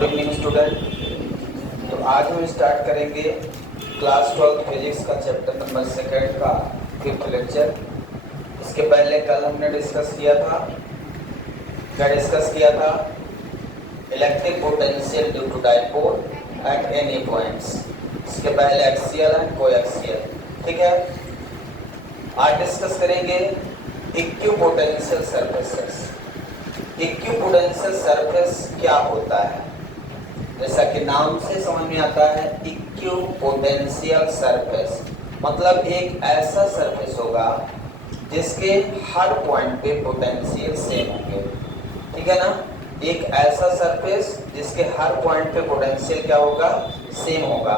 Good evening student. तो आज हम स्टार्ट करेंगे क्लास 12 फिजिक्स का चैप्टर नंबर 2 का 5th लेक्चर। इसके पहले कल हमने डिस्कस किया था, क्या डिस्कस किया था? Electric potential due to dipole at any points. इसके पहले एक्सियल एंड कोएक्सियल, ठीक है। आज डिस्कस करेंगे इक्विपोटेंशियल सरफेसेस। इक्विपोटेंशियल सरफेस क्या होता है? जैसा कि नाम से समझ में आता है, इक्विपोटेंशियल सरफेस मतलब एक ऐसा सरफेस होगा जिसके हर पॉइंट पे पोटेंशियल सेम होंगे, ठीक है ना। एक ऐसा सरफेस जिसके हर पॉइंट पे पोटेंशियल क्या होगा? सेम होगा,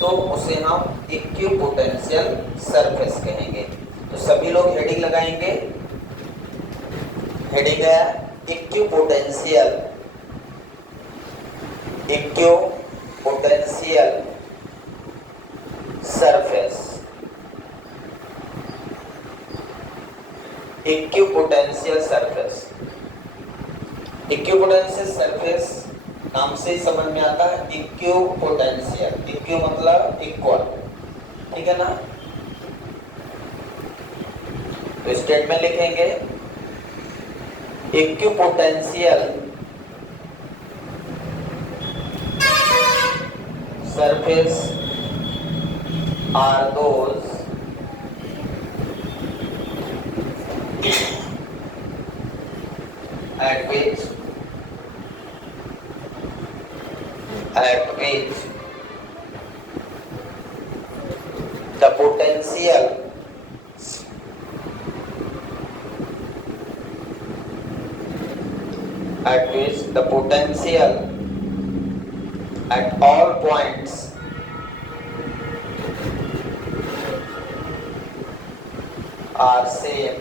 तो उसे हम इक्विपोटेंशियल सरफेस कहेंगे। तो सभी लोग हेडिंग लगाएंगे। हेडिंग है equipotential, equipotential surface. Equipotential surface, equipotential surface नाम से ही समझ में आता है। इक्विपोटेंशियल, इक्वि मतलब इक्वल, ठीक है ना। तो स्टेटमेंट लिखेंगे, equipotential surface are those at which the potential at all points are same.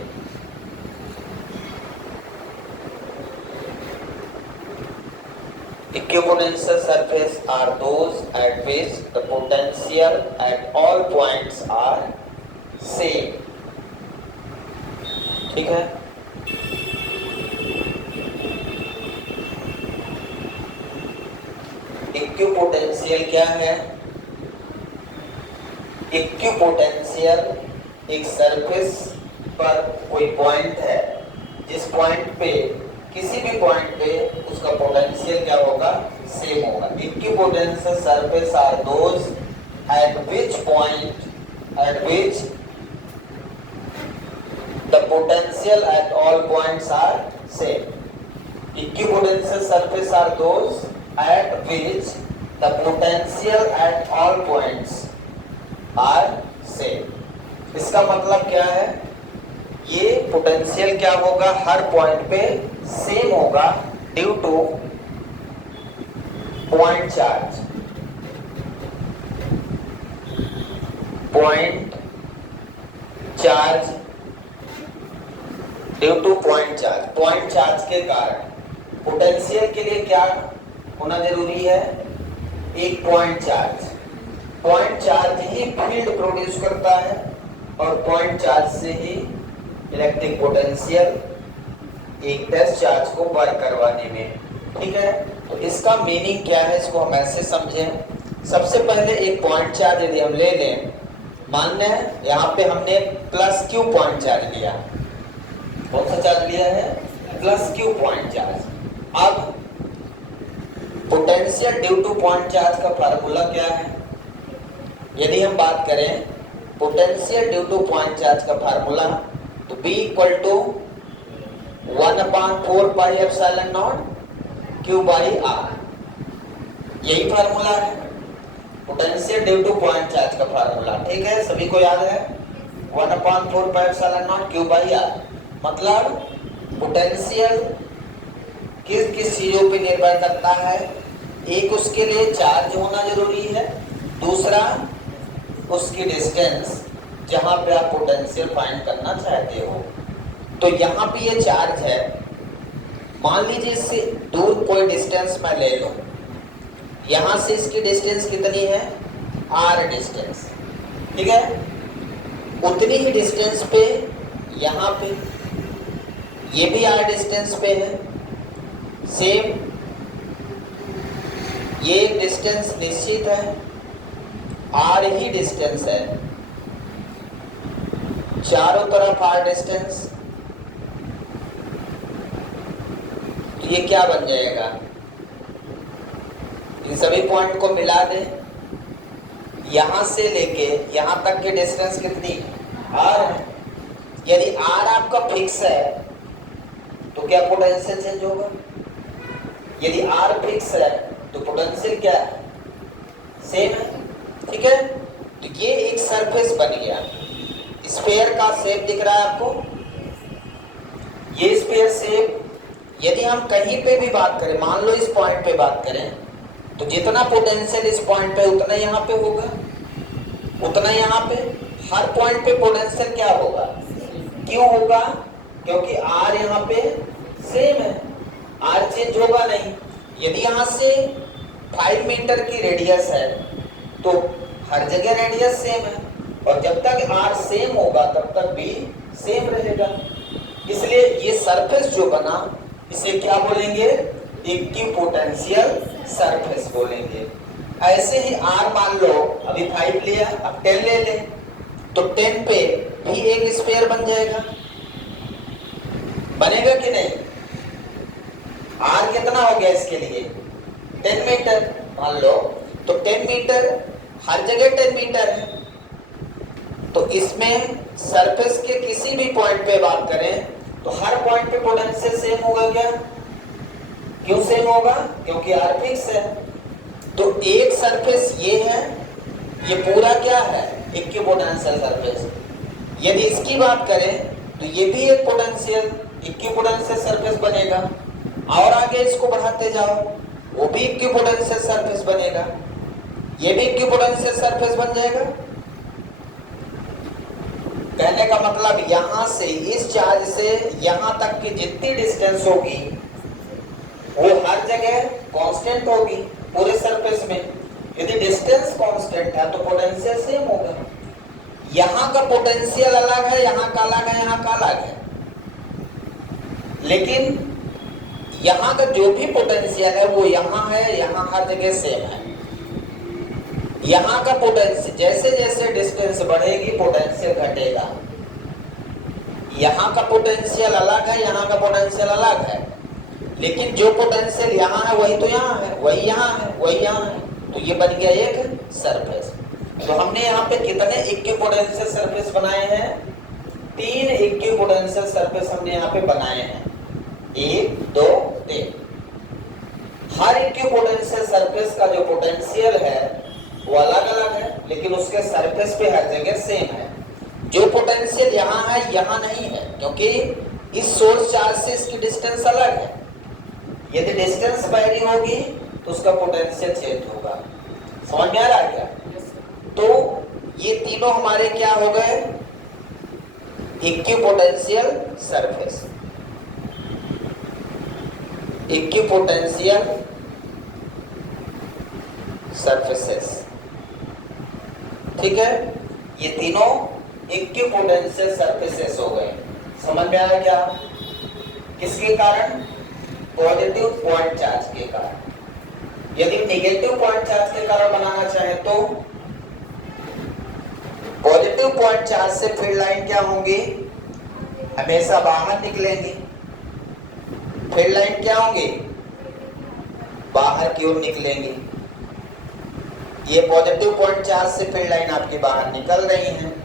Equipotencial surface are those at which the potential at all points are same, ठीक है। इक्विपोटेंशियल क्या है? इक्विपोटेंशियल एक सरफेस पर कोई पॉइंट है जिस पॉइंट पे, किसी भी पॉइंट पे उसका पोटेंशियल क्या होगा? सेम होगा। Equipotential surface are those at which the potential at all points are same. Equipotential surface are those at which the potential at all points are same। इसका मतलब क्या है? ये पोटेंशियल क्या होगा? हर पॉइंट पे सेम होगा due to point charge. Point charge, due to point charge. Point charge के कारण पोटेंशियल के लिए क्या होना जरूरी है? एक पॉइंट चार्ज। पॉइंट चार्ज ही फील्ड प्रोड्यूस करता है और पॉइंट चार्ज से ही इलेक्ट्रिक पोटेंशियल एक टेस्ट चार्ज को वर्क करवाने में, ठीक है। तो इसका मीनिंग क्या है, इसको हम ऐसे समझें। सबसे पहले एक पॉइंट चार्ज यदि हम ले लें, मान लें यहाँ पे हमने प्लस क्यू पॉइंट चार्ज लिया। कौन सा चार्ज लिया है? Plus Q point charge. अब potential due to point charge का फार्मूला क्या है? यदि हम बात करें potential due to point charge का फार्मूला, तो B equal to 1/4 pi epsilon naught Q by R। यही फार्मूला है potential due to point charge का फार्मूला, ठीक है। सभी को याद है 1/4 pi epsilon naught Q by R। मतलब पोटेंशियल किस किस चीजों पे निर्भर करता है? एक, उसके लिए चार्ज होना जरूरी है, दूसरा उसकी डिस्टेंस जहां पे आप पोटेंशियल फाइंड करना चाहते हो। तो यहाँ पे ये चार्ज है, मान लीजिए इससे दूर कोई डिस्टेंस मैं ले लूं, यहां से इसकी डिस्टेंस कितनी है? R डिस्टेंस, ठीक है। उतनी ही डिस्टेंस पे यहाँ पे ये भी R डिस्टेंस पे है, सेम ये डिस्टेंस निश्चित है, आर ही डिस्टेंस है, चारों तरफ आर डिस्टेंस, तो ये क्या बन जाएगा, इन सभी पॉइंट को मिला दें, यहां से लेके यहां तक की डिस्टेंस कितनी आर है। यदि आर आपका फिक्स है तो क्या पोटेंशियल चेंज होगा, यदि आर फिक्स है तो पोटेंशियल क्या है, सेम है। ठीक है, तो ये एक सरफेस बन गया, स्फीयर का शेप दिख रहा है आपको, ये स्फीयर शेप। यदि हम कहीं पे भी बात करें, मान लो इस पॉइंट पे बात करें, तो जितना पोटेंशियल इस पॉइंट पे उतना यहाँ पे होगा, उतना यहाँ पे, हर पॉइंट पे पोटेंशियल क्या होगा, क्यों होगा, क्योंकि आर यहाँ पे सेम है, आर चेंज होगा नहीं। यदि यहाँ से 5 मीटर की रेडियस है तो हर जगह रेडियस सेम है, और जब तक आर सेम होगा तब तक भी सेम रहेगा। इसलिए ये सरफेस जो बना इसे क्या बोलेंगे, इक्विपोटेंशियल सरफेस बोलेंगे। ऐसे ही आर मान लो अभी 5 लिया, अब 10 ले ले, तो 10 पे भी एक स्फीयर बन जाएगा, बनेगा कि नहीं। आर कितना हो गया इसके लिए 10 मीटर मान लो, तो 10 मीटर हर जगह 10 मीटर है, तो इसमें सरफेस के किसी भी पॉइंट पे बात करें तो हर पॉइंट पे पोटेंशियल सेम होगा क्या, क्यों सेम होगा, क्योंकि आर फिक्स है। तो एक सरफेस ये है, ये पूरा क्या है, इक्विपोटेंशियल सरफेस। यदि इसकी बात करें तो ये भी एक पोटेंशियल इक्विपोटेंशियल सरफेस बनेगा, और आगे इसको बढ़ाते जाओ वो भी इक्विपोटेंशियल सरफेस बनेगा, ये भी इक्विपोटेंशियल सरफेस बन जाएगा। कहने का मतलब यहां से इस चार्ज से यहां तक की जितनी डिस्टेंस होगी वो हर जगह कांस्टेंट होगी पूरे सरफेस में। यदि डिस्टेंस कांस्टेंट है तो पोटेंशियल सेम होगा। यहां का पोटेंशियल अलग है, यहां का अलग है, यहां का अलग है, लेकिन यहां का जो भी पोटेंशियल है वो यहां है, यहां हर जगह सेम है। यहां का पोटेंशियल जैसे जैसे डिस्टेंस बढ़ेगी पोटेंशियल घटेगा, यहां का पोटेंशियल अलग है, यहां का पोटेंशियल अलग है, लेकिन जो पोटेंशियल यहां है वही तो यहां है, वही यहां है, वही यहां है, तो ये बन गया एक सरफेस। तो हमने यहाँ पे कितने इक्विपोटेंशियल सरफेस बनाए हैं, 3 इक्विपोटेंशियल सरफेस हमने यहाँ पे बनाए हैं, 1 2 3। हर इक्विपोटेंशियल सरफेस का जो पोटेंशियल है वो अलग अलग है, लेकिन उसके सरफेस पे हर जगह सेम है। जो पोटेंशियल यहाँ है यहाँ नहीं है, क्योंकि इस सोर्स चार्ज से इसकी डिस्टेंस अलग है। यदि डिस्टेंस वैरी होगी तो उसका पोटेंशियल चेंज होगा। समझ में आ रहा है क्या? तो ये तीनों हमारे क्या हो गए, इक्विपोटेंशियल सरफेस, इक्विपोटेंशियल सरफेसेस। ठीक है, ये तीनों इक्विपोटेंशियल सरफेसेस हो गए। समझ में आया क्या? किसके कारण? पॉजिटिव पॉइंट चार्ज के कारण। यदि नेगेटिव पॉइंट चार्ज के कारण बनाना चाहे तो पॉजिटिव पॉइंट चार्ज से फील्ड लाइन क्या होंगी, हमेशा बाहर निकलेंगी। फील्ड लाइन क्या होंगी, बाहर की ओर निकलेंगी। ये पॉजिटिव पॉइंट चार्ज से फील्ड लाइन आपकी बाहर निकल रही है।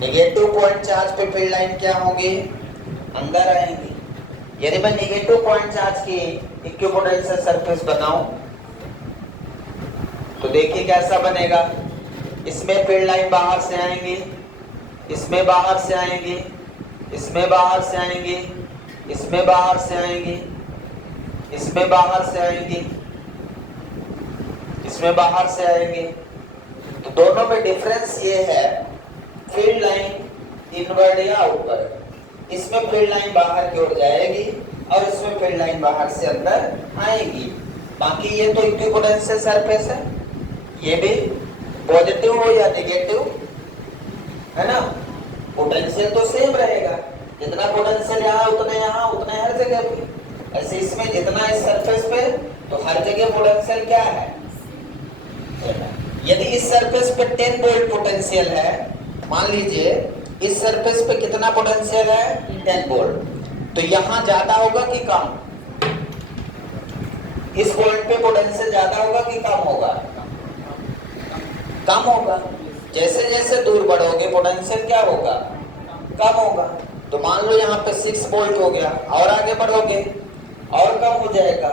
नेगेटिव पॉइंट चार्ज पे फील्ड लाइन क्या होंगी, अंदर आएंगी। यदि मैं नेगेटिव पॉइंट चार्ज की इक्विपोटेंशियल सरफेस बनाऊं तो देखिए कैसा बनेगा। इसमें फील्ड लाइन बाहर से आएंगी, इसमें बाहर से आएंगी, इसमें बाहर से आएंगी, इसमें बाहर से आएंगी, इसमें बाहर से आएंगी, इसमें बाहर से आएंगी। तो दोनों में डिफरेंस ये है, फील्ड लाइन इनवर्ड या आउटवर्ड। इसमें फील्ड लाइन बाहर की ओर जाएगी और इसमें फील्ड लाइन बाहर से अंदर आएगी। बाकी ये तो इक्विपोटेंशियल सरफेस है, ये भी पॉजिटिव हो या नेगेटिव है ना, पोटेंशियल तो सेम रहेगा। जितना पोटेंशियल यहाँ उतना यहाँ उतना हर जगह पे। ऐसे इसमें जितना इस सरफेस पे तो हर जगह पोटेंशियल क्या है? यदि इस सरफेस पे 10 वोल्ट पोटेंशियल है, मान लीजिए इस सरफेस पे कितना पोटेंशियल है? 10 वोल्ट। तो यहां ज्यादा होगा कि कम? इस पॉइंट पे पोटेंशियल ज्यादा होगा कि कम होगा? कम होगा। जैसे जैसे दूर बढ़ोगे पोटेंशियल क्या होगा? कम होगा। तो मान लो यहाँ पे 6 वोल्ट हो गया, और आगे बढ़ोगे और कम हो जाएगा,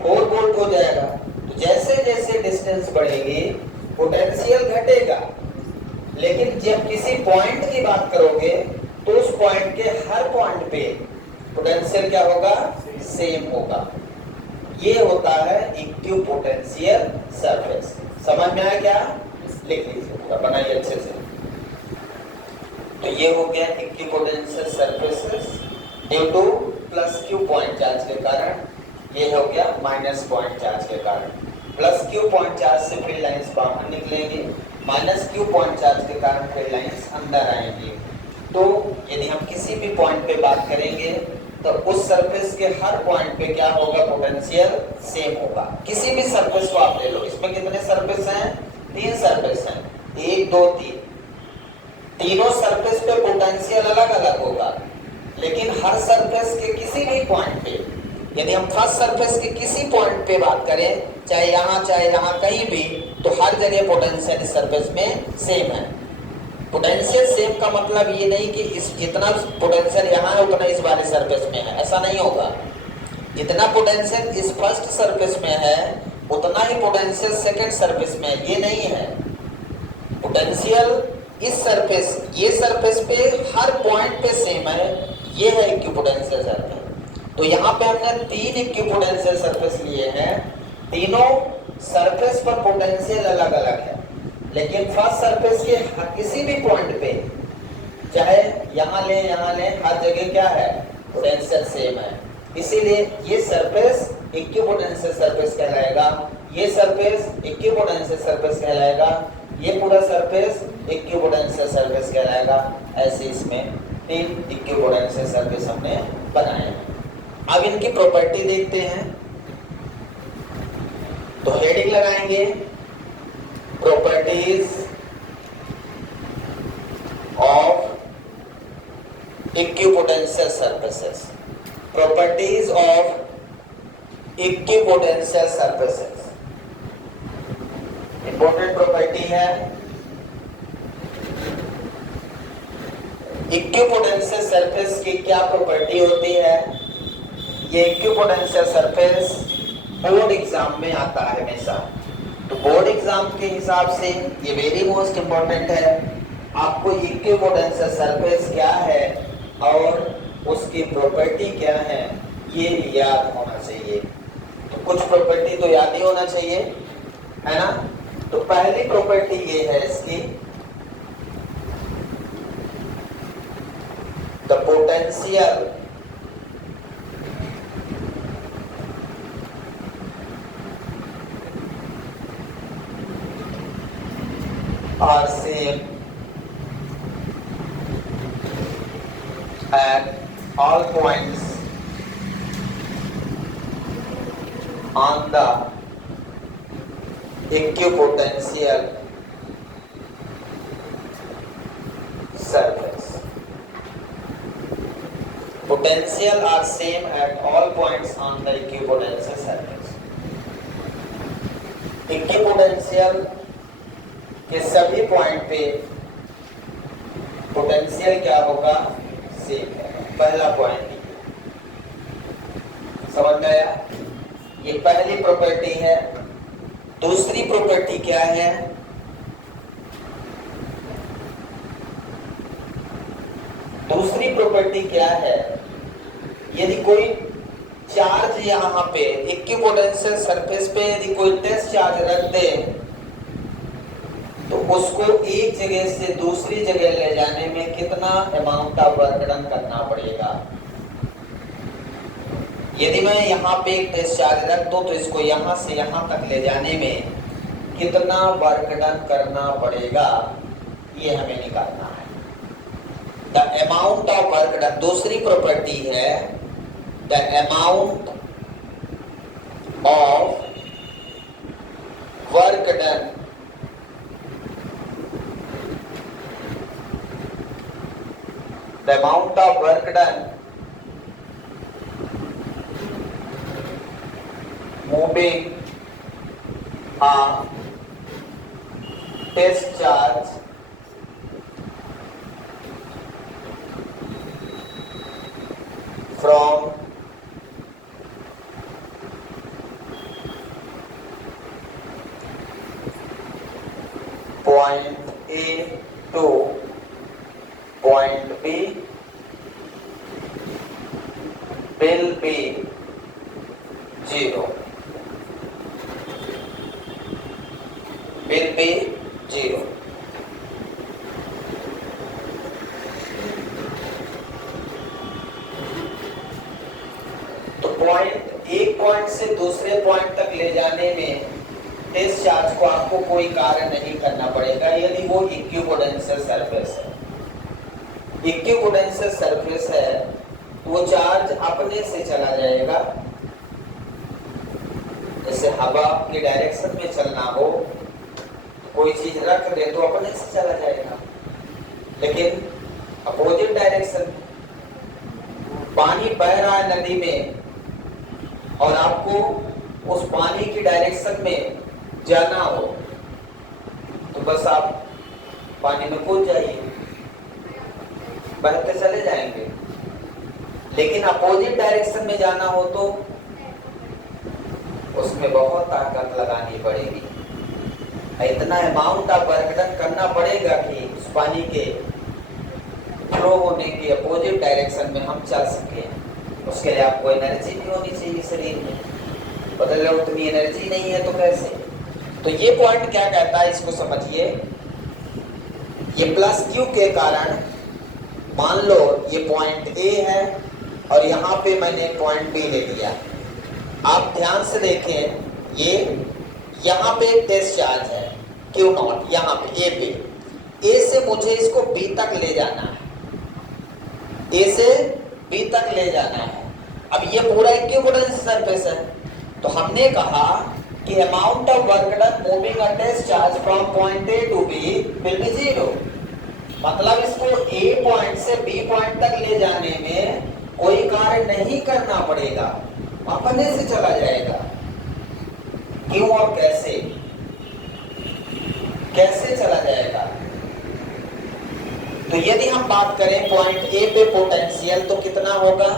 4 वोल्ट हो जाएगा। तो जैसे जैसे डिस्टेंस बढ़ेगी पोटेंशियल घटेगा, लेकिन जब किसी पॉइंट की बात करोगे तो उस पॉइंट के हर पॉइंट पे पोटेंशियल क्या होगा? सेम होगा। ये होता है इक्विपोटेंशियल सरफेस। समझ में आया क्या? लिख लीजिए, पूरा बनाइए अच्छे से। तो ये हो गया equipotential surfaces due two plus Q point charge के कारण, ये हो गया माइनस पॉइंट चार्ज के कारण। प्लस क्यू पॉइंट चार्ज से फील्ड लाइंस बाहर निकलेंगी, माइनस क्यू पॉइंट चार्ज के कारण फील्ड लाइंस अंदर आएंगी। तो यदि हम किसी भी पॉइंट पे बात करेंगे तो उस सरफेस के हर पॉइंट पे क्या होगा? पोटेंशियल सेम होगा। किसी भी सरफेस को आप ले लो, इसमें कितने सरफेस हैं? 3 सरफेस हैं, 1 2 3। तीनों सरफेस पे पोटेंशियल अलग अलग होगा, लेकिन हर सरफेस के किसी भी पॉइंट पे, यदि हम फर्स्ट सरफेस के किसी पॉइंट पे बात करें, चाहे यहाँ कहीं भी, तो हर जगह पोटेंशियल इस सरफेस में सेम है। पोटेंशियल सेम का मतलब ये नहीं कि इस जितना पोटेंशियल यहाँ है उतना इस वाले सरफेस में है, ऐसा नहीं होगा। जितना पोटेंशियल इस फर्स्ट सरफेस में है उतना ही पोटेंशियल सेकंड सरफेस में है, ये नहीं है। पोटेंशियल इस सरफेस, ये सरफेस पे हर पॉइंट पे सेम है, ये है इक्विपोटेंशियल सरफेस। तो यहाँ पे हमने 3 इक्विपोटेंशियल सरफेस लिए हैं, तीनों सरफेस पर पोटेंशियल अलग अलग है, लेकिन फर्स्ट सरफेस के किसी भी पॉइंट पे, चाहे यहाँ ले, हर जगह क्या है? पोटेंशियल सेम है। इसीलिए ये सरफेस इक्विपोटेंशियल सरफेस कहलाएगा, ये सरफेस इक्विपोटेंशियल सरफेस कहलाएगा, ये पूरा सरफेस इक्विपोटेंशियल सरफेस कहलाएगा। ऐसे इसमें 3 इक्विपोटेंशियल सरफेस हमने बनाए हैं। अब इनकी प्रॉपर्टी देखते हैं। तो हेडिंग लगाएंगे properties of equipotential surfaces. Properties of equipotential surfaces. Important property है। इक्विपोटेंशियल सरफेस की क्या प्रॉपर्टी होती है? ये इक्विपोटेंशियल सरफेस बोर्ड एग्जाम में आता है हमेशा। तो बोर्ड एग्जाम के हिसाब से ये वेरी मोस्ट इंपॉर्टेंट है। आपको इक्विपोटेंशियल सरफेस क्या है और उसकी प्रॉपर्टी क्या है ये याद होना चाहिए। तो कुछ प्रॉपर्टी तो याद ही होना चाहिए, है ना। तो पहली प्रॉपर्टी ये है इसकी, the potential are same at all points on the equipotential surface. Potential are same at all points on the equipotential surface. Equipotential के सभी पॉइंट पे पोटेंशियल क्या होगा? सेम है। पहला पॉइंट समझ में आया? ये पहली प्रॉपर्टी है। दूसरी प्रॉपर्टी क्या है? दूसरी प्रॉपर्टी क्या है? यदि कोई चार्ज यहाँ पे इक्विपोटेंशियल सरफेस पे यदि कोई टेस्ट चार्ज रख दे तो उसको एक जगह से दूसरी जगह ले जाने में कितना अमाउंट ऑफ वर्क डन करना पड़ेगा। यदि मैं यहाँ पे एक टेस्ट चार्ज रख दूं तो इसको यहाँ से यहाँ तक ले जाने में कितना वर्क डन करना पड़ेगा, ये हमें निकालना है। The amount of work done, दूसरी प्रॉपर्टी है the amount of the amount of work done moving a test charge from point A to point B will be 0. Will be 0. तो एक पॉइंट से दूसरे पॉइंट तक ले जाने में टेस्ट चार्ज को आपको कोई कार्य नहीं करना पड़ेगा यदि वो इक्विपोटेंशियल सरफेस है। इक्विपोटेंशियल सरफेस है वो चार्ज अपने से चला जाएगा। जैसे हवा की डायरेक्शन में चलना हो, कोई चीज रख दे तो अपने से चला जाएगा, लेकिन अपोजिट डायरेक्शन, पानी बह रहा है नदी में और आपको उस पानी की डायरेक्शन में जाना हो तो बस आप पानी में कूद जाइए, बहते चले जाएंगे। लेकिन अपोजिट डायरेक्शन में जाना हो तो उसमें बहुत ताकत लगानी पड़ेगी, इतना अमाउंट ऑफ वर्क डन करना पड़ेगा कि उस पानी के फ्लो होने की अपोजिट डायरेक्शन में हम चल सकें। उसके लिए आपको एनर्जी भी होनी चाहिए शरीर में, बदल लो उतनी एनर्जी नहीं है तो कैसे। तो ये पॉइंट क्या कहता है इसको समझिए। ये प्लस क्यू के कारण मान लो ये पॉइंट ए है और यहाँ पे मैंने पॉइंट बी ले लिया। आप ध्यान से देखें, ये यहाँ पे टेस्ट चार्ज है क्यू नॉट, यहाँ पे ए पे। ए से मुझे इसको बी तक ले जाना है, ए से बी तक ले जाना है। अब ये पूरा इक्विपोटेंशियल सरफेस है तो हमने कहा कि amount of work done moving a test charge from point A to B will be 0। मतलब इसको ए पॉइंट से बी पॉइंट तक ले जाने में कोई कार्य नहीं करना पड़ेगा, अपने से चला जाएगा। क्यों और कैसे, कैसे चला जाएगा? तो यदि हम बात करें पॉइंट ए पे पोटेंशियल तो कितना होगा?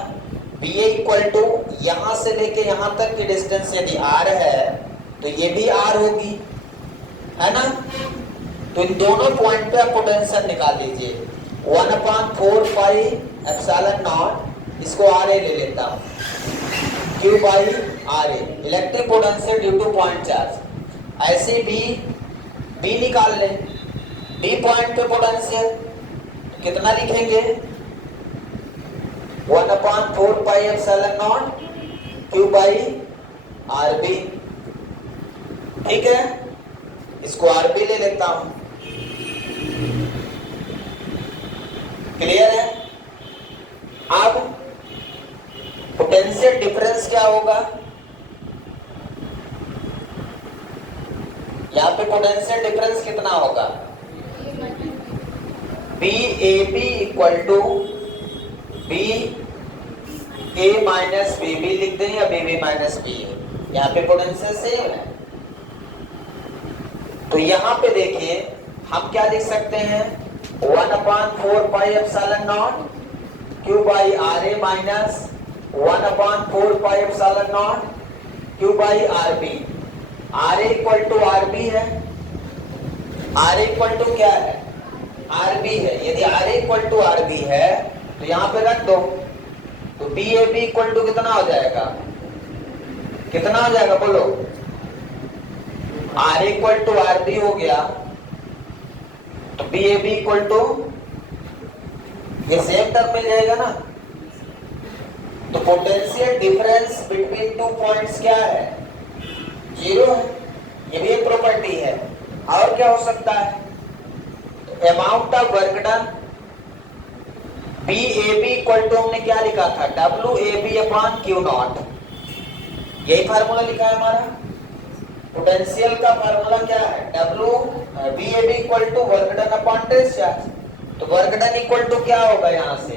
बी इक्वल टू यहां से लेके यहां तक की डिस्टेंस यदि आर है तो ये भी आर होगी, है ना। तो इन दोनों पॉइंट पे आप पोटेंशियल निकाल लीजिए। 1/4 पाई एप्सिलॉन नॉट, इसको आर ए ले लेता हूं, Q by R A, electric potential due to point charge. ऐसे बी निकाल लें, बी पॉइंट पे पोटेंशियल कितना लिखेंगे? 1/4 pi epsilon naught Q by R B. ठीक है, इसको आर बी ले लेता हूं। क्लियर है? अब पोटेंशियल डिफरेंस क्या होगा? यहां पे पोटेंशियल डिफरेंस कितना होगा? V A B equal to V A minus V B लिख दें या बी बी माइनस बी। यहाँ पे पोटेंशियल सेम है तो यहाँ पे देखिए हम क्या लिख सकते हैं? 1/4 pi epsilon naught Q by R A minus 1/4 pi epsilon naught Q by R B. R A equal to R B है, आर ए इक्वल टू क्या है? आर बी है। यदि R A equal to R B है तो यहाँ पे रख दो, तो V A B equal to कितना हो जाएगा? कितना हो जाएगा बोलो? R equal to R B हो गया तो V A B equal to ये सेम टर्म मिल जाएगा ना। तो potential difference between two points क्या है? 0 है। ये भी एक प्रॉपर्टी है। और क्या हो सकता है? Amount of work done V A B equal to हमने क्या लिखा था? W A B upon Q naught. यही फार्मूला लिखा है हमारा। पोटेंशियल का फार्मूला क्या है? W V A B equal to work done upon test charge. तो वर्क डन इक्वल टू क्या होगा? यहां से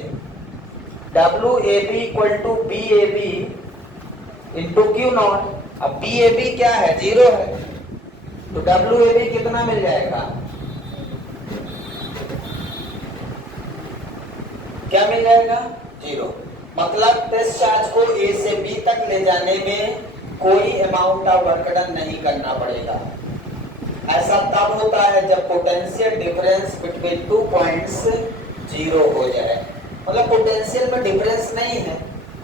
W A B equal to V A B into Q naught. अब बी ए बी क्या है, 0 है, तो डब्ल्यू ए बी कितना मिल जाएगा, क्या मिल जाएगा, 0। मतलब टेस्ट चार्ज को ए से बी तक ले जाने में कोई अमाउंट ऑफ वर्क डन नहीं करना पड़ेगा। ऐसा तब होता है जब पोटेंशियल डिफरेंस बिटवीन 2 पॉइंट्स 0 हो जाए। मतलब पोटेंशियल में डिफरेंस नहीं है,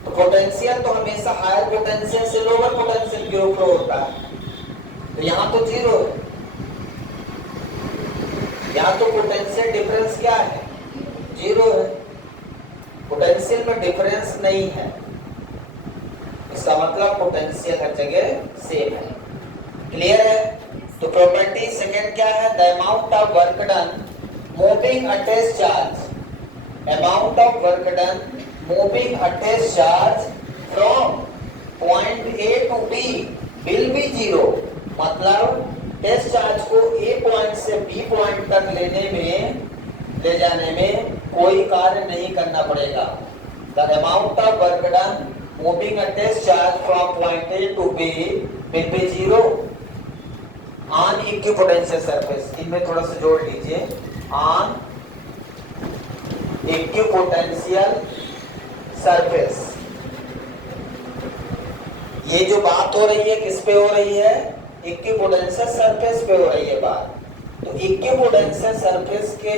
तो पोटेंशियल तो हमेशा हायर पोटेंशियल से लोअर पोटेंशियल की ओर फ्लो होता है, तो यहाँ तो 0 है। यहाँ तो पोटेंशियल डिफरेंस क्या है, 0 है, पोटेंशियल में डिफरेंस नहीं है, इसका मतलब पोटेंशियल हर जगह सेम है। क्लियर है? तो प्रॉपर्टी सेकंड क्या है, the amount of work done moving a test charge, amount of work done moving a test charge from point A to B will be 0। मतलब टेस्ट चार्ज को A point से B point तक ले जाने में कोई कार्य नहीं करना पड़ेगा। The amount of work done moving a test charge from point A to B will be 0 on equipotential surface. इनमें थोड़ा सा जोड़ लीजिए, ऑन इक्विपोटेंशियल सरफेस। ये जो बात हो रही है किस पे हो रही है, इक्विपोटेंशियल सरफेस पे हो रही है बात। तो इक्विपोटेंशियल सरफेस के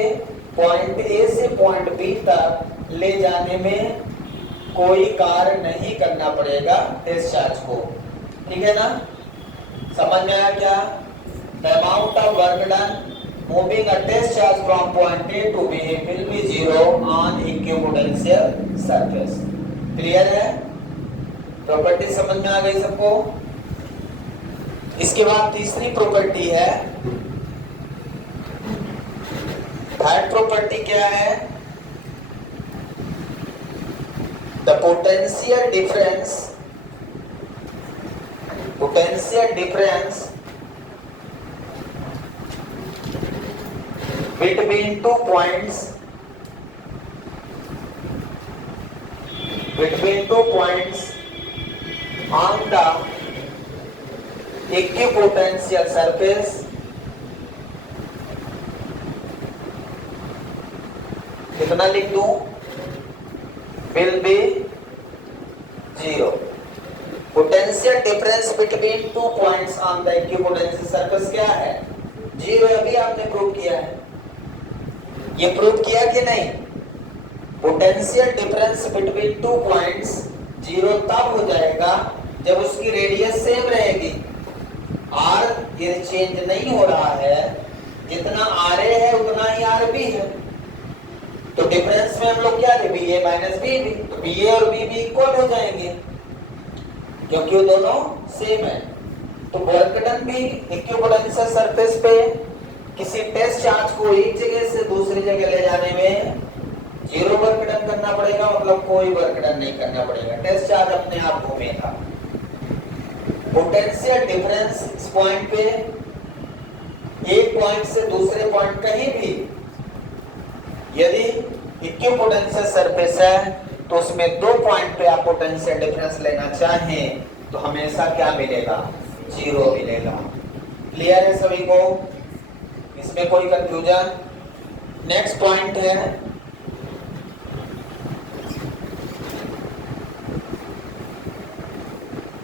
पॉइंट ए से पॉइंट बी तक ले जाने में कोई कार्य नहीं करना पड़ेगा टेस्ट चार्ज को। ठीक है ना, समझ में आया क्या? The amount of work done moving a test charge from point A to B will be 0 on equipotential surface. Clear है? प्रॉपर्टी समझ में आ गई सबको? इसके बाद तीसरी प्रॉपर्टी है, थर्ड प्रॉपर्टी क्या है, the potential difference between 2 points on the equipotential surface कितना लिख दूं, will be 0। Potential difference between 2 points on the equipotential surface क्या है, 0। अभी आपने प्रूव किया है, ये प्रूव किया कि नहीं? पोटेंशियल डिफरेंस बिटवीन 2 पॉइंट्स 0 तब हो जाएगा जब उसकी रेडियस सेम रहेगी। आर ये चेंज नहीं हो रहा है, जितना आर ए है उतना ही आर बी है। तो डिफरेंस में हम लोग क्या थे, B A minus V B, तो बी ए और बी बी इक्वल हो जाएंगे क्योंकि वो दोनों सेम है। तो वर्क डन भी इक्विपोटेंशियल सरफेस पे किसी टेस्ट चार्ज को एक जगह से दूसरी जगह ले जाने में 0 वर्क डन करना पड़ेगा, मतलब कोई वर्क डन नहीं करना पड़ेगा, टेस्ट चार्ज अपने आप घूमेगा। पोटेंशियल डिफरेंस इस पॉइंट पे एक पॉइंट से दूसरे पॉइंट कहीं भी यदि इक्विपोटेंशियल सरफेस है तो उसमें 2 पॉइंट पे आप पोटेंशियल डिफरेंस लेना चाहें तो हमेशा क्या मिलेगा, 0 मिलेगा। क्लियर है सभी को? इसमें कोई कंफ्यूजन? नेक्स्ट पॉइंट है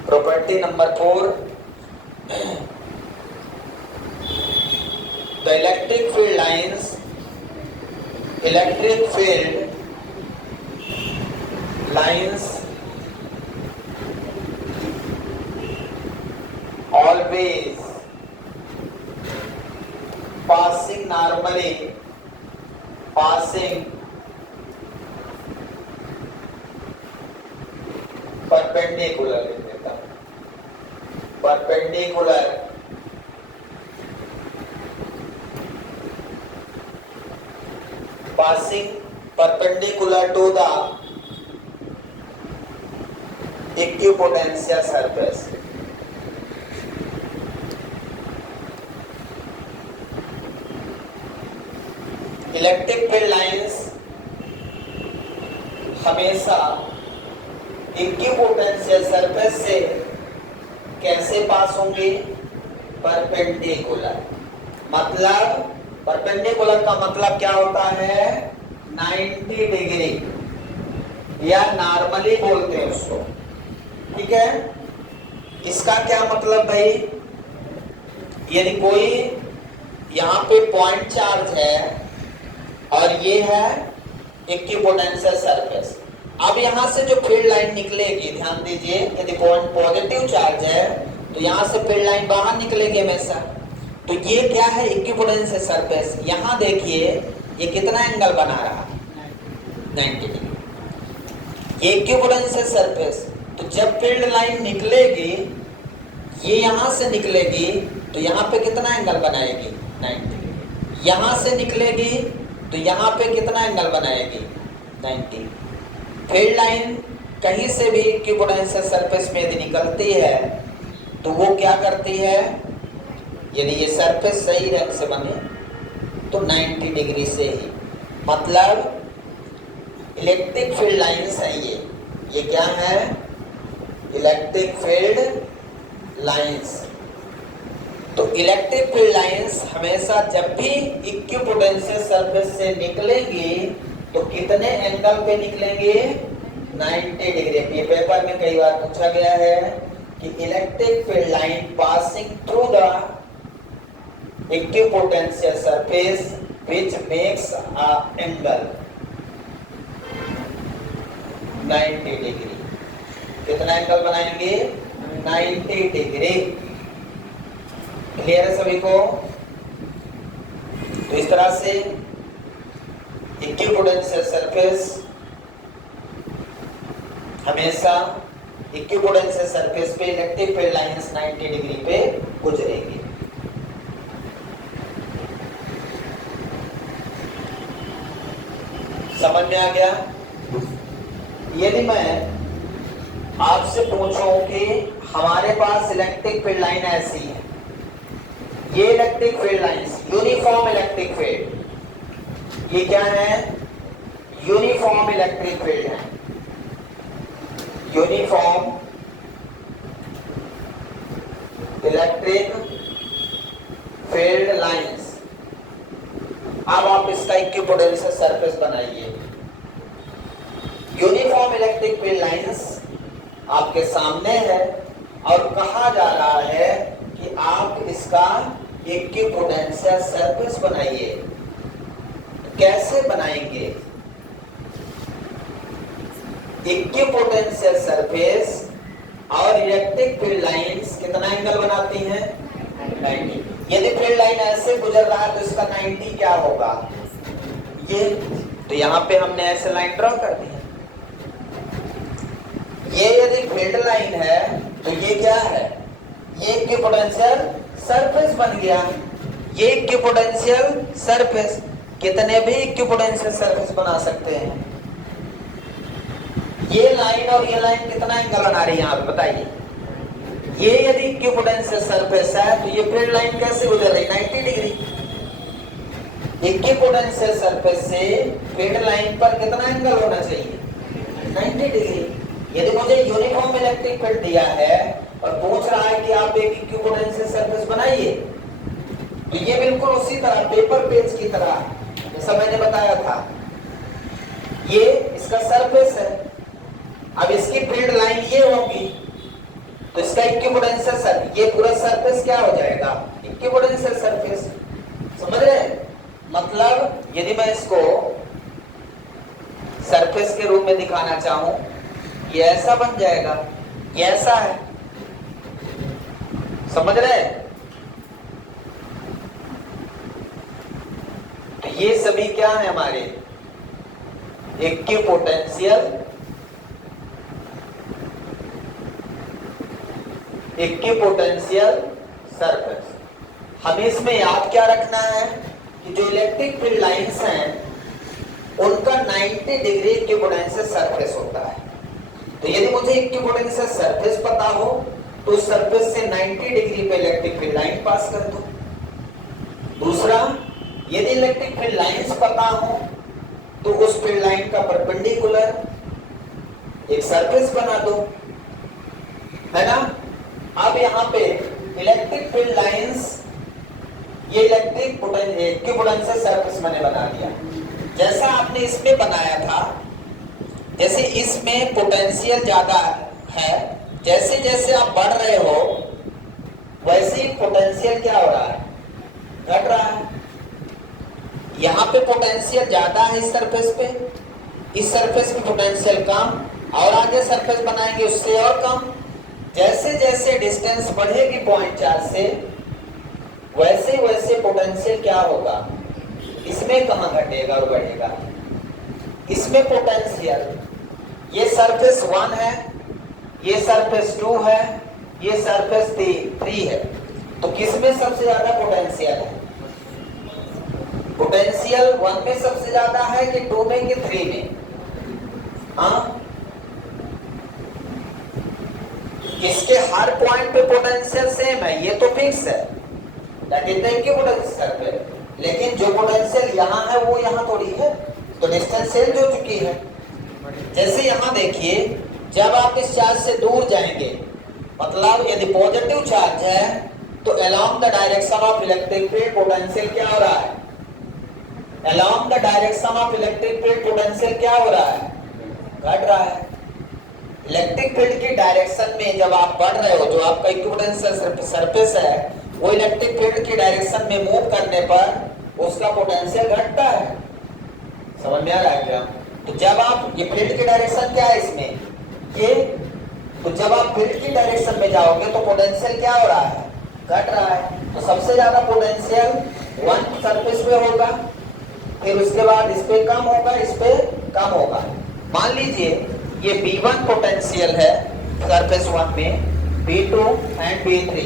property number 4, the electric field lines always passing perpendicular to the equipotential surface। Electric field lines हमेशा इक्विपोटेंशियल सरफेस से कैसे पास होंगे? परपेंडिकुलर। मतलब परपेंडिकुलर का मतलब क्या होता है? 90 डिग्री या नॉर्मली बोलते हैं उसको, ठीक है। इसका क्या मतलब भाई? यदि कोई यहाँ पे पॉइंट चार्ज है और ये है इक्विपोटेंशियल सरफेस, अब यहां से जो फील्ड लाइन निकलेगी, ध्यान दीजिए, यदि पॉइंट पॉजिटिव चार्ज है तो यहां से फील्ड लाइन बाहर निकलेगी हमेशा। तो ये क्या है? Equipotential surface. यहां देखिए ये कितना एंगल बना रहा है? 90 डिग्री। ये इक्विपोटेंशियल सरफेस। तो जब फील्ड लाइन निकलेगी, ये यहां से निकलेगी तो यहां पे कितना एंगल बनाएगी? 90 डिग्री। यहां से निकलेगी तो यहां पे कितना एंगल बनाएगी? 90। फील्ड लाइन कहीं से भी इक्विपोटेंशियल सरफेस में यदि निकलती है तो वो क्या करती है? यदि ये सरफेस सही रंग से बने तो 90 डिग्री से ही, मतलब इलेक्ट्रिक फील्ड लाइंस है ये क्या है? Electric field lines. तो इलेक्ट्रिक फील्ड लाइंस हमेशा जब भी इक्विपोटेंशियल सरफेस से निकलेंगी तो कितने एंगल पे निकलेंगे? 90 डिग्री। ये पेपर में कई बार पूछा गया है कि electric field line passing through the equipotential surface which makes a angle 90 degree. कितना एंगल बनाएंगे? 90 डिग्री। क्लियर है सभी को? तो इस तरह से इक्विपोटेंशियल सरफेस हमेशा इक्विपोटेंशियल सरफेस पे इलेक्ट्रिक फील्ड लाइंस 90 डिग्री पे गुजरेगी। समझ में आ गया? यदि मैं आपसे पूछूं कि हमारे पास इलेक्ट्रिक फील्ड लाइन ऐसी है, ये electric field lines uniform electric field, ये क्या है? यूनिफॉर्म इलेक्ट्रिक फील्ड है। Uniform electric field lines. अब आप इसका इक्विपोटेंशियल सरफेस बनाइए। यूनिफॉर्म इलेक्ट्रिक फील्ड लाइंस आपके सामने है और कहा जा रहा है कि आप इसका इक्विपोटेंशियल सरफेस बनाइए। कैसे बनाएंगे? इक्विपोटेंशियल सरफेस और इलेक्ट्रिक फील्ड लाइंस कितना एंगल बनाती हैं? 90। यदि फील्ड लाइन ऐसे गुजर रहा है तो इसका 90 क्या होगा? ये। तो यहां पे हमने ऐसे लाइन ड्रॉ कर दी है। ये यदि फील्ड लाइन है तो ये क्या है? ये इक्विपोटेंशियल सरफेस बन गया। ये इक्विपोटेंशियल सरफेस, कितने भी इक्विपोटेंशियल सरफेस बना सकते हैं। ये लाइन और ये लाइन कितना एंगल बना रही है आप बताइए? ये यदि इक्विपोटेंशियल सरफेस है तो ये फील्ड लाइन कैसे गुजर रही? 90 डिग्री। इक्विपोटेंशियल सरफेस से फील्ड लाइन पर कितना एंगल होना चाहिए? 90 डिग्री। यदि मुझे यूनिफॉर्म इलेक्ट्रिक फील्ड दिया है और पूछ रहा है कि आप एक इक्विपोटेंशियल सरफेस बनाइए, तो ये बिल्कुल उसी तरह पेपर पेज की तरह जैसा मैंने बताया था, ये इसका सरफेस है। अब इसकी फील्ड लाइन ये होगी तो इसका इक्विपोटेंशियल सरफेस, ये पूरा सरफेस क्या हो जाएगा? Equipotential surface. समझ रहे हैं? मतलब यदि मैं इसको सरफेस के रूप में दिखाना चाहूं, ये ऐसा बन जाएगा, ये ऐसा है। समझ रहे हैं? तो ये सभी क्या है हमारे? Equipotential surface. हमें इसमें याद क्या रखना है कि जो इलेक्ट्रिक फील्ड लाइंस हैं उनका 90 डिग्री इक्विपोटेंशियल सरफेस होता है। तो यदि मुझे इक्विपोटेंशियल सरफेस पता हो तो उस सरफेस से 90 डिग्री पे इलेक्ट्रिक फील्ड लाइन पास कर दो। दूसरा, यदि इलेक्ट्रिक फील्ड लाइंस पता हो तो उस फील्ड लाइन का परपेंडिकुलर एक सरफेस बना दो, है ना। अब यहाँ पे इलेक्ट्रिक फील्ड लाइंस, ये इलेक्ट्रिक पोटेंशियल सरफेस मैंने बना दिया जैसा आपने इसमें बनाया था। जैसे इसमें पोटेंशियल ज्यादा है, जैसे जैसे आप बढ़ रहे हो वैसे ही पोटेंशियल क्या हो रहा है, घट रहा है। यहाँ पे पोटेंशियल ज्यादा है इस सरफेस पे, इस सरफेस की पोटेंशियल कम, और आगे सरफेस बनाएंगे उससे और कम। जैसे जैसे डिस्टेंस बढ़ेगी पॉइंट चार्ज से वैसे वैसे पोटेंशियल क्या होगा, इसमें कहां घटेगा और बढ़ेगा। इसमें पोटेंशियल, ये सरफेस 1 है, ये सरफेस 2 है, ये सरफेस 3 है, तो किसमें सबसे ज्यादा पोटेंशियल है? पोटेंशियल 1 में सबसे ज्यादा है कि 2 में कि 3 में? हाँ, इसके हर पॉइंट पे पोटेंशियल सेम है, ये तो फिक्स है, पोटेंशियल पे, लेकिन जो पोटेंशियल यहाँ है वो यहाँ थोड़ी है, तो डिस्टेंस चेंज हो चुकी है। जैसे यहाँ देखिए, जब आप इस चार्ज से दूर जाएंगे, मतलब यदि पॉजिटिव चार्ज है तो along the direction of electric field potential क्या हो रहा है, along the direction of electric field potential क्या हो रहा है, घट रहा है। इलेक्ट्रिक फील्ड की डायरेक्शन में जब आप बढ़ रहे हो, जो आपका इक्विपोटेंशियल सरफेस है वो इलेक्ट्रिक फील्ड की डायरेक्शन में मूव करने पर उसका पोटेंशियल घटता है। समझ में आ रहा है क्या? तो जब आप, ये फील्ड की डायरेक्शन क्या है इसमें, ये, तो जब आप फील्ड की डायरेक्शन में जाओगे तो पोटेंशियल क्या हो रहा है, घट रहा है। तो सबसे ज्यादा पोटेंशियल 1 सरफेस पे होगा, फिर उसके बाद इस पे कम होगा, इस पे कम होगा। मान लीजिए ये B1 पोटेंशियल है सरफेस 1 में, B2 एंड B3,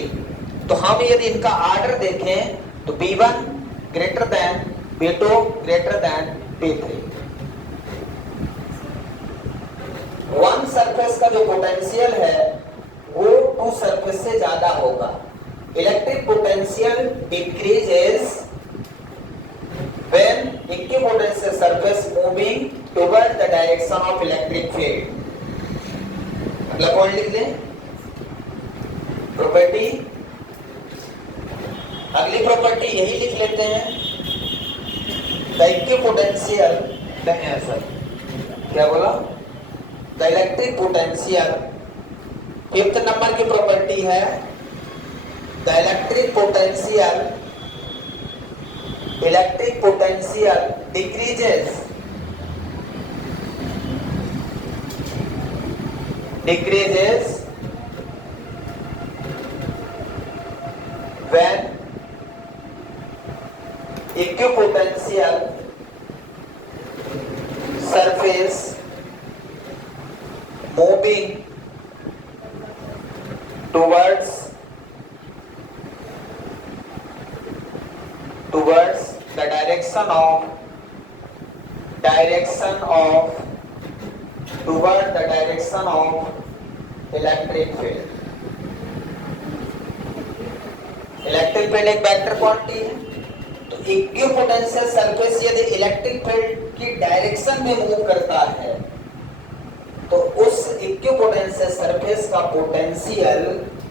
तो हम यदि इनका ऑर्डर देखें तो B1 greater than B2 greater than B3। 1 surface का जो पोटेंशियल है वो 2 सरफेस से ज्यादा होगा। Electric potential decreases when equipotential surface moving toward the direction of electric field। अगला पॉइंट लिख दें, प्रॉपर्टी, अगली प्रॉपर्टी यही लिख लेते हैं, द इक्विपोटेंशियल, सर क्या बोला, the electric potential, 5th number की प्रॉपर्टी है, the electric potential decreases when equipotential surface moving towards the direction of electric field. Electric field एक वेक्टर क्वांटिटी है, तो इक्विपोटेंशियल सरफेस यदि इलेक्ट्रिक फील्ड की direction में मूव करता है तो उस इक्विपोटेंशियल सरफेस का पोटेंशियल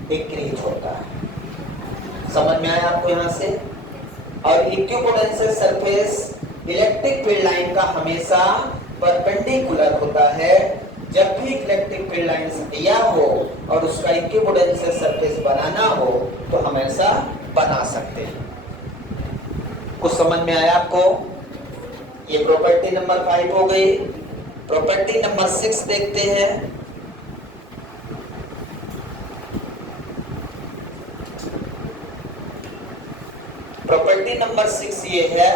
डिक्रीज होता है। समझ में आया आपको यहाँ से? और equipotential surface electric field line का हमेशा परपेंडिकुलर होता है। जब भी इलेक्ट्रिक फील्ड लाइन दिया हो और उसका इक्विपोटेंशियल सरफेस बनाना हो तो हमेशा बना सकते हैं। कुछ समझ में आया आपको? ये प्रॉपर्टी नंबर 5 हो गई। प्रॉपर्टी नंबर 6 देखते हैं। प्रॉपर्टी नंबर 6 ये है,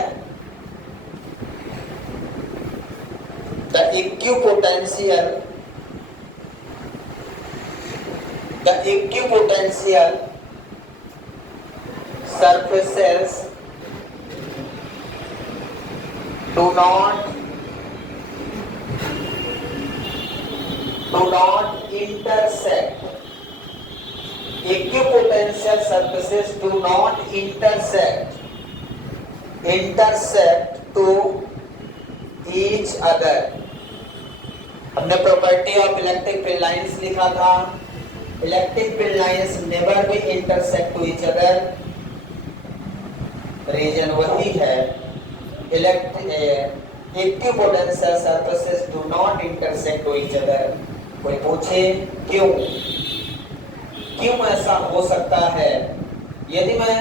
the equipotential surfaces do not intersect. Equipotential surfaces do not intersect to each other हमने property of electric field lines लिखा था। Electric field lines never be intersect to each other. Reason वही है, equipotential surfaces do not intersect to each other. कोई पूछे क्यों? क्यों ऐसा हो सकता है? यदि मैं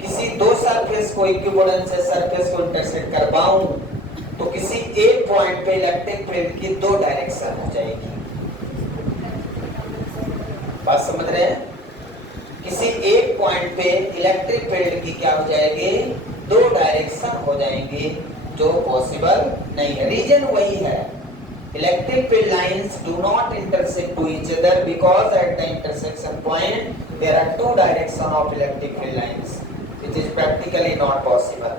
किसी दो सरफेस को इक्विपोटेंशियल सरफेस को इंटरसेक्ट करवाऊं तो किसी एक पॉइंट पे इलेक्ट्रिक फील्ड की दो डायरेक्शन हो जाएगी। बात समझ रहे हैं? किसी एक पॉइंट पे इलेक्ट्रिक फील्ड की क्या हो जाएगी? दो डायरेक्शन हो जाएंगे, जो पॉसिबल नहीं है। रीजन वही है, electric field lines do not intersect to each other because at the intersection point there are two direction of electric field lines which is practically not possible.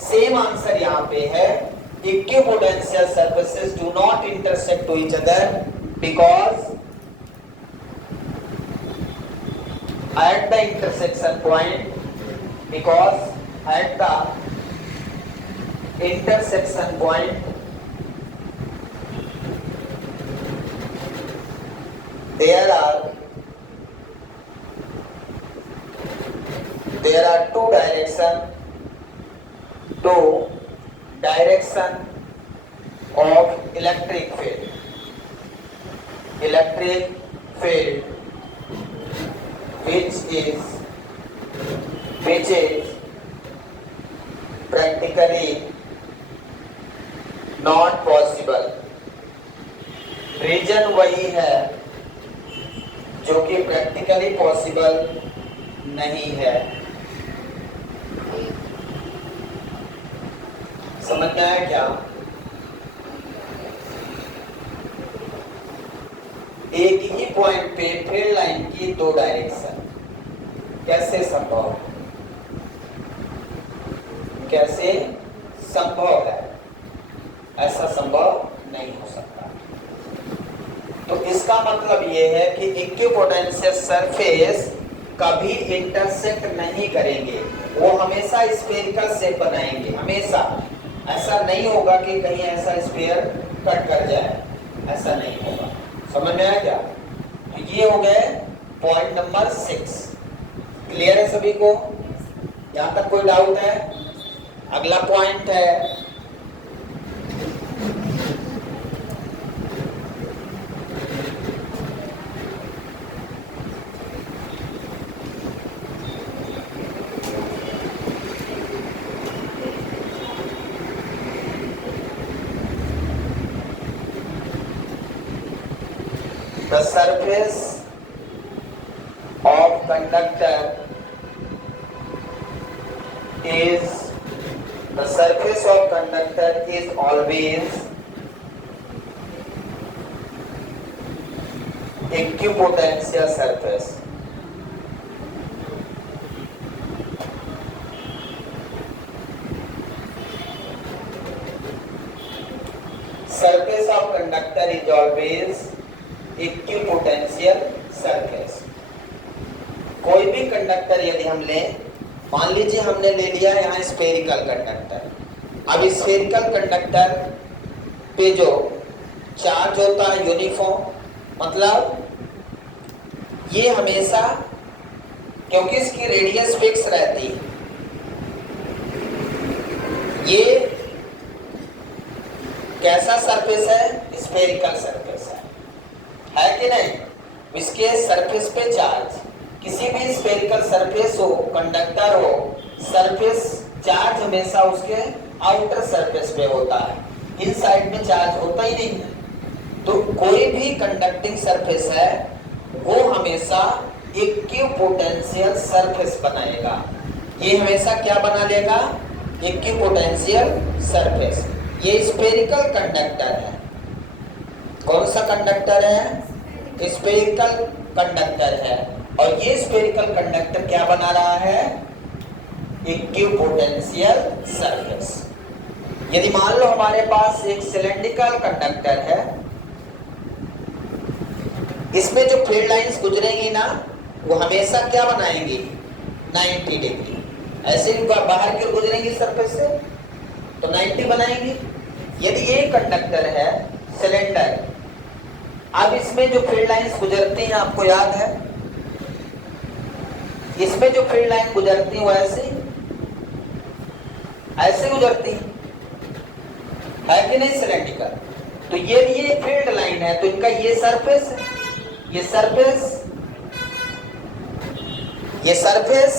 Same answer यहाँ पे है, equipotential surfaces do not intersect to each other because at the intersection point, because at the intersection point there are two direction of electric field which is practically not possible। रीजन वही है जो कि practically possible नहीं है। समझ में आया क्या? एक ही पॉइंट पे फील्ड लाइन की दो डायरेक्शन कैसे संभव है? कैसे संभव है? ऐसा संभव नहीं हो सकता। तो इसका मतलब यह है कि इक्विपोटेंशियल सरफेस कभी इंटरसेक्ट नहीं करेंगे, वो हमेशा स्फेरिकल शेप बनाएंगे, हमेशा। ऐसा नहीं होगा कि कहीं ऐसा स्फीयर कट कर जाए, ऐसा नहीं होगा। समझ में आया क्या? तो ये हो गए पॉइंट नंबर 6। क्लियर है सभी को? यहां तक कोई डाउट है? अगला पॉइंट है the surface of conductor is always equipotential surface। Surface of conductor is always equipotential surface. कोई भी कंडक्टर यदि हम लें, मान लीजिए हमने ले लिया यहाँ स्फेरिकल कंडक्टर। अब स्फेरिकल कंडक्टर पे जो चार्ज होता है यूनिफॉर्म, मतलब ये हमेशा, क्योंकि इसकी रेडियस फिक्स रहती है, ये कैसा सरफेस है? स्फेरिकल सरफेस है कि नहीं? इसके सरफेस पे चार्ज, किसी भी स्फेरिकल सरफेस हो, कंडक्टर हो, सरफेस चार्ज हमेशा उसके आउटर सरफेस पे होता है, इन साइड में चार्ज होता ही नहीं है। तो कोई भी कंडक्टिंग सरफेस है वो हमेशा इक्विपोटेंशियल सरफेस बनाएगा। ये हमेशा क्या बना लेगा? Equipotential surface. ये स्फेरिकल कंडक्टर है। कौन सा कंडक्टर है? स्फेरिकल कंडक्टर है। और ये स्फेरिकल कंडक्टर क्या बना रहा है? Equipotential surface. यदि मान लो हमारे पास एक सिलेंड्रिकल कंडक्टर है, इसमें जो फील्ड लाइंस गुजरेंगी ना, वो हमेशा क्या बनाएंगी? 90 डिग्री। ऐसे ही बाहर की ओर गुजरेंगी सरफेस से तो 90 बनाएंगी। यदि ये कंडक्टर है सिलेंडर। अब इसमें जो फील्ड लाइंस गुजरती हैं आपको याद है, इसमें जो फील्ड लाइन गुजरती है वो ऐसे गुजरती है कि नहीं सिलेंड्रिकल। तो ये फील्ड लाइन है, तो इनका ये सरफेस है, ये सरफेस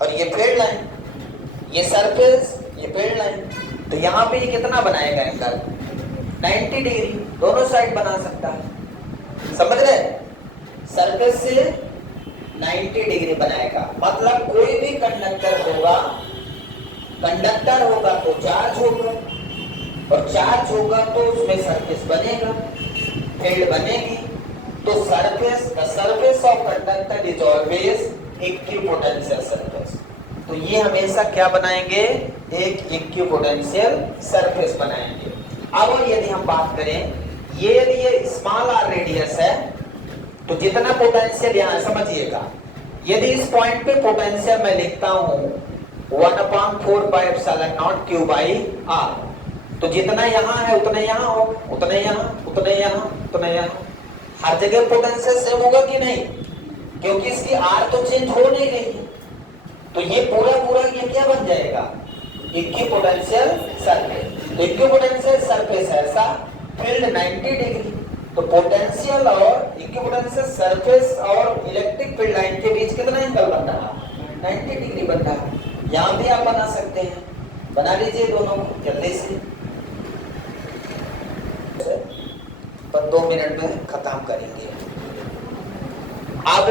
और ये फील्ड लाइन, ये सरफेस ये फील्ड लाइन। तो यहाँ पे ये कितना बनाएगा एंगल 90 डिग्री, दोनों साइड बना सकता है, समझ रहे। सरफेस से 90 डिग्री बनाएगा, मतलब कोई भी कंडक्टर होगा तो चार्ज होगा, और चार्ज होगा तो उसमें सरफेस बनेगा, फील्ड बनेगी। तो surface of conductor is always equipotential surface. तो ये हमेशा क्या बनाएंगे, एक इक्विपोटेंशियल सरफेस बनाएंगे। अब यदि हम बात करें, यदि ये स्मॉल आर रेडियस है तो जितना पोटेंशियल यहाँ समझिएगा, यदि इस पॉइंट पे पोटेंशियल मैं लिखता हूँ 1/4πε0 Q बाई R, तो जितना यहाँ है उतना यहाँ हो, उतना यहाँ। हर जगह पोटेंशियल सेम होगा कि नहीं, क्योंकि इसकी R तो चेंज हो नहीं रही है। तो ये पूरा ये क्या बन जाएगा, इक्विपोटेंशियल सरफेस। तो इक्विपोटेंशियल सरफेस ऐसा, फील्ड 90 डिग्री। तो पोटेंशियल और इक्विपोटेंशियल सरफेस और इलेक्ट्रिक फील्ड लाइन के बीच कितना एंगल बन रहा, 90 डिग्री बन रहा है। यहाँ भी आप बना सकते हैं, बना लीजिए दोनों को जल्दी से, पर 2 मिनट में खत्म करेंगे। अब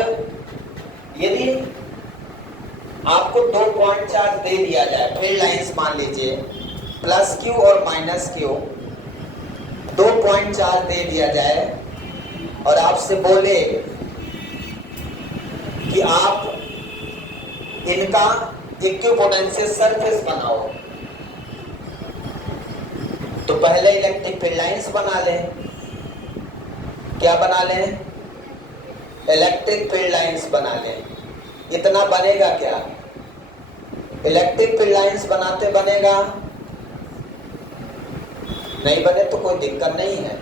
यदि आपको 2 पॉइंट चार्ज दे दिया जाए, फील्ड लाइंस मान लीजिए +Q और -Q, 2 पॉइंट चार्ज दे दिया जाए और आपसे बोले कि आप इनका इक्विपोटेंशियल सरफेस बनाओ, तो पहले इलेक्ट्रिक फील्ड लाइंस बना लें। क्या बना लें, इलेक्ट्रिक फील्ड लाइंस बना लें। इतना बनेगा क्या, इलेक्ट्रिक फील्ड लाइंस बनाते बनेगा, नहीं बने तो कोई दिक्कत नहीं है।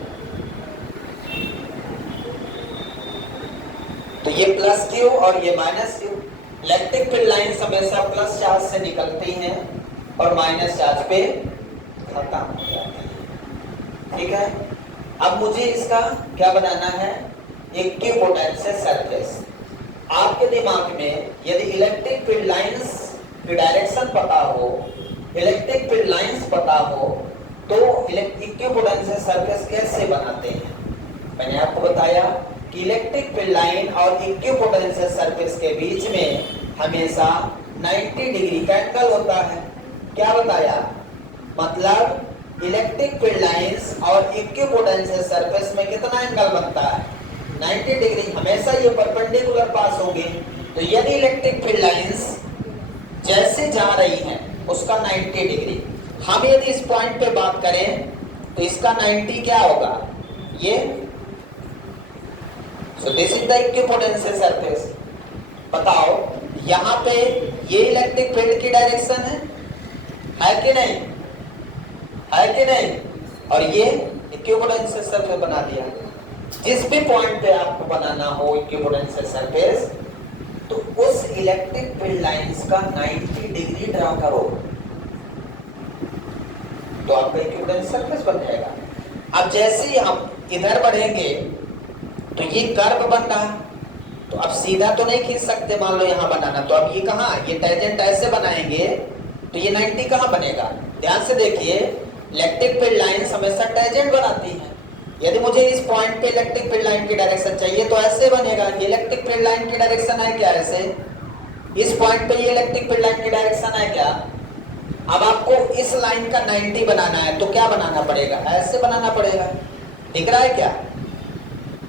तो ये +Q और ये -Q, इलेक्ट्रिक फील्ड लाइंस हमेशा प्लस चार्ज से निकलती हैं और माइनस चार्ज पे खत्म हो जाती है, ठीक है। अब मुझे इसका क्या बनाना है, इक्विपोटेंशियल सरफेस। आपके दिमाग में यदि इलेक्ट्रिक फील्ड लाइंस की डायरेक्शन पता हो, इलेक्ट्रिक फील्ड लाइंस पता हो, तो इक्विपोटेंशियल सरफेस कैसे बनाते हैं। मैंने आपको बताया कि इलेक्ट्रिक फील्ड लाइन और इक्विपोटेंशियल सरफेस के बीच में हमेशा 90 डिग्री का एंगल होता है। क्या बताया, मतलब इलेक्ट्रिक फील्ड लाइंस और इक्विपोटेंशियल सरफेस में कितना एंगल बनता है, 90 डिग्री। हमेशा ये परपेंडिकुलर पास होंगे। तो यदि इलेक्ट्रिक फील्ड लाइंस जैसे जा रही हैं उसका 90 डिग्री, हम यदि इस पॉइंट पे बात करें तो इसका 90 क्या होगा, ये। So this is the equipotential surface. बताओ यहाँ पे ये इलेक्ट्रिक फील्ड की डायरेक्शन है कि नहीं, है कि नहीं, और ये इक्विपोटेंशियल सरफेस बना दिया। जिस भी पॉइंट पे आपको बनाना हो इक्विपोटेंशियल सरफेस, तो उस इलेक्ट्रिक फील्ड लाइंस का 90 डिग्री ड्रा करो, तो आपका इक्विपोटेंशियल सरफेस बन जाएगा। अब जैसे ही हम इधर बढ़ेंगे तो ये कर्व बन रहा, तो अब सीधा तो नहीं खींच सकते, मान लो यहाँ बनाना, तो अब ये कहाँ, ये टेंजेंट ऐसे बनाएंगे तो ये 90 कहाँ बनेगा। ध्यान से देखिए, इलेक्ट्रिक फील्ड लाइंस हमेशा टेंजेंट बनाती है। यदि मुझे इस पॉइंट पे इलेक्ट्रिक फील्ड लाइन की डायरेक्शन चाहिए तो ऐसे बनेगा। ये इलेक्ट्रिक फील्ड लाइन की डायरेक्शन है क्या, ऐसे। इस पॉइंट पे ये इलेक्ट्रिक फील्ड लाइन की डायरेक्शन है क्या। अब आपको इस लाइन का 90 बनाना है तो क्या बनाना पड़ेगा, ऐसे बनाना पड़ेगा। दिख रहा है क्या,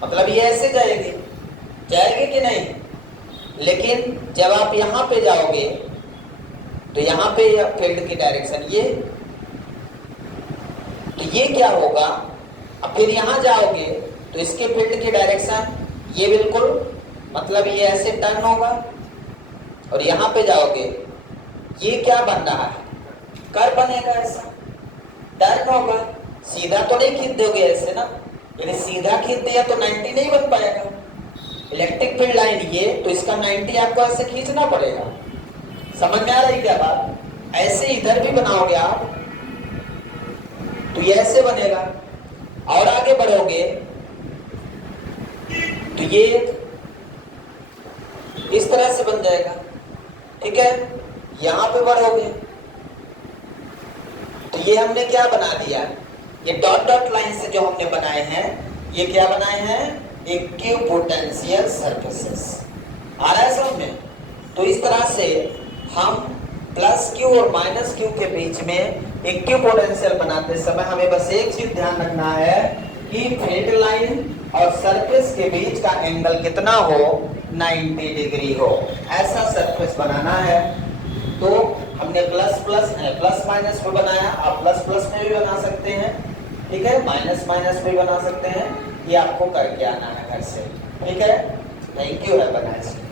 मतलब ये ऐसे जाएगी कि नहीं। लेकिन जब आप यहाँ पे जाओगे तो यहाँ पे फील्ड की डायरेक्शन ये, तो ये क्या होगा, अब फिर यहाँ जाओगे तो इसके फील्ड की डायरेक्शन ये बिल्कुल, मतलब ये ऐसे टर्न होगा, और यहाँ पे जाओगे ये क्या बन रहा है, कर्व बनेगा, ऐसा टर्न होगा। सीधा तो नहीं खींच दोगे ऐसे ना, यदि सीधा खींच दिया तो 90 नहीं बन पाएगा। इलेक्ट्रिक फील्ड लाइन ये, तो इसका 90 आपको ऐसे खींचना पड़ेगा। समझ में आ रही क्या बात? ऐसे इधर भी बनाओगे आप तो ये ऐसे बनेगा, और आगे बढ़ोगे तो ये इस तरह से बन जाएगा। ठीक है, यहां पे बढ़ोगे तो ये हमने क्या बना दिया, ये डॉट डॉट लाइन से जो हमने बनाए हैं, ये क्या बनाए हैं, इक्विपोटेंशियल सरफेसेस। आ रहा है समझ में? तो इस तरह से हम प्लस क्यू और माइनस क्यू के बीच में इक्विपोटेंशियल बनाते समय हमें बस एक चीज ध्यान रखना है कि फील्ड लाइन और सरफेस के बीच का एंगल कितना हो, 90 डिग्री हो, ऐसा सरफेस बनाना है। तो हमने प्लस प्लस प्लस माइनस में बनाया, आप प्लस प्लस में भी बना सकते हैं, ठीक है, माइनस माइनस में भी बना सकते हैं। ये आपको करके आना है घर से, ठीक है। Thank you, have a nice day.